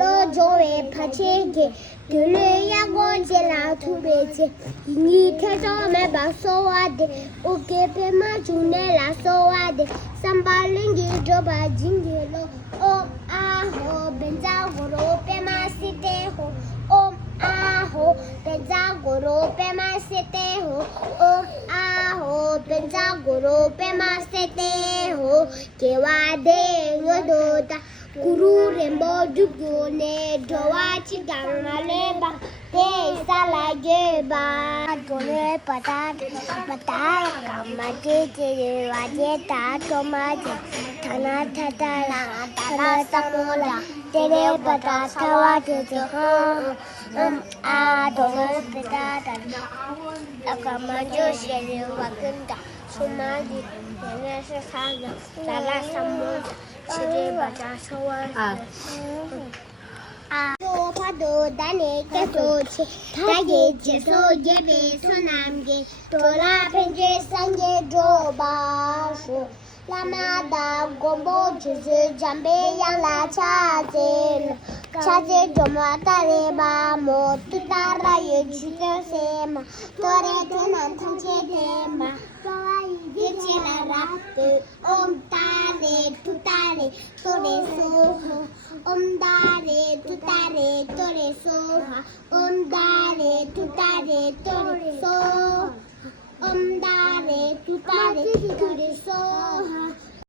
lo joe pachege gule ya go jela tubeje ni keso me ba so ade o kepe ma june la so ade sambalingi joba jingelo o aho benza goro pe ma site ho o aho benza goro pe ma site ho o aho benza goro pe ma site ho kewade yododa Guru rembo dugone doachi gangaleba te salageba dole patat patar kamate te waje ta tomaje thana thatala thana samola tere pata thawaje a dole patata akamajo shere wakunda sumaji yana sakala sala samola 파도 다네 깨소치 다게 제소 예베 소남게 돌아 펜제 상게 조바수 라마다 곰보 주스 잠베 양라 차제 차제 조마타레바 모투타라 예치게세마 토레 테난 탐체데마 예치라라트 옴타레 투타레 토레소호 옴다레 투타레 토레소하 옴다레 투타레 토레소 옴다레 투타레 토레소하